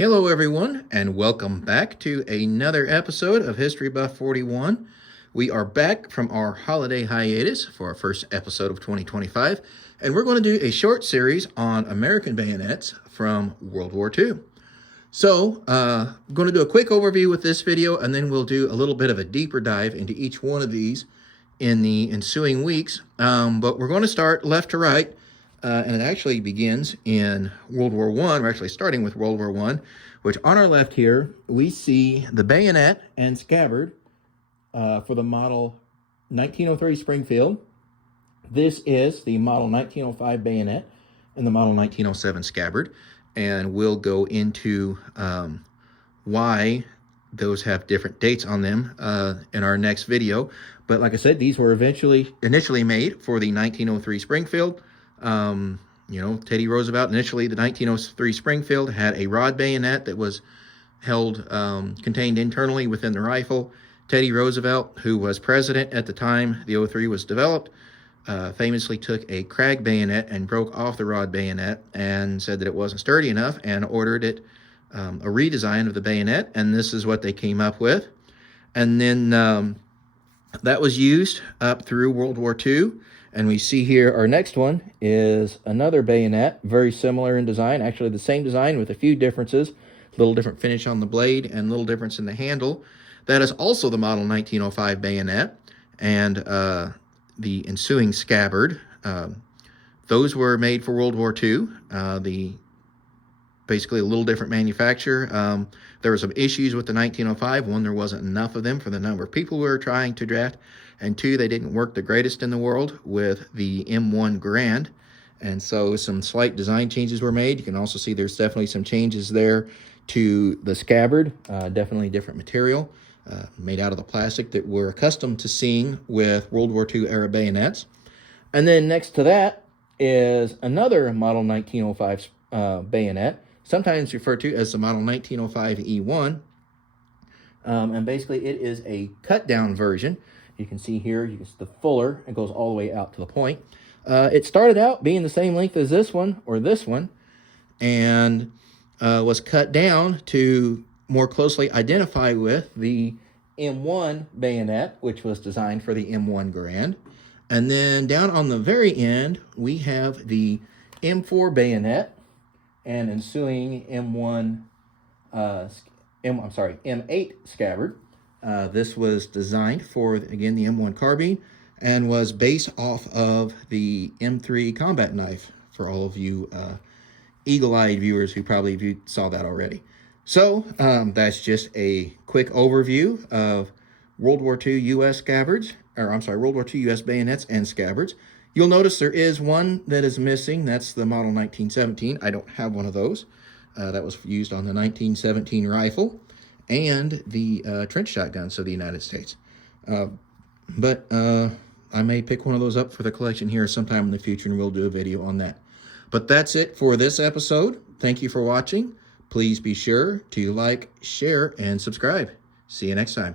Hello everyone, and welcome back to another episode of History Buff 41. We are back from our holiday hiatus for our first episode of 2025, and we're going to do a short series on American bayonets from World War II. So, I'm going to do a quick overview with this video, and then we'll do a little bit of a deeper dive into each one of these in the ensuing weeks. But we're going to start left to right. And it actually begins in World War I. We're actually starting with World War I, which on our left here, we see the bayonet and scabbard for the model 1903 Springfield. This is the model 1905 bayonet and the model 1907 scabbard. And we'll go into why those have different dates on them in our next video. But like I said, these were initially made for the 1903 Springfield. Teddy Roosevelt, initially the 1903 Springfield, had a rod bayonet that was held, contained internally within the rifle. Teddy Roosevelt, who was president at the time the 03 was developed, famously took a Krag bayonet and broke off the rod bayonet and said that it wasn't sturdy enough and ordered it a redesign of the bayonet, and this is what they came up with. And then that was used up through World War II. And we see here our next one is another bayonet, very similar in design, actually the same design with a few differences, a little different finish on the blade and a little difference in the handle. That is also the model 1905 bayonet and the ensuing scabbard. Those were made for World War II. Basically a little different manufacturer. There were some issues with the 1905. One, there wasn't enough of them for the number of people we were trying to draft. And two, they didn't work the greatest in the world with the M1 Grand. And so some slight design changes were made. You can also see there's definitely some changes there to the scabbard. Definitely different material made out of the plastic that we're accustomed to seeing with World War II era bayonets. And then next to that is another model 1905 bayonet, sometimes referred to as the model 1905 E1. And basically it is a cut down version. You can see here, the fuller, it goes all the way out to the point. It started out being the same length as this one, and was cut down to more closely identify with the M1 bayonet, which was designed for the M1 Grand. And then down on the very end, we have the M4 bayonet and ensuing M8 scabbard. This was designed for, again, the M1 carbine and was based off of the M3 combat knife for all of you eagle-eyed viewers who probably saw that already. So that's just a quick overview of World War II U.S. World War II U.S. bayonets and scabbards. You'll notice there is one that is missing. That's the model 1917. I don't have one of those. That was used on the 1917 rifle and the trench shotguns of the United States. But I may pick one of those up for the collection here sometime in the future, and we'll do a video on that. But that's it for this episode. Thank you for watching. Please be sure to like, share, and subscribe. See you next time.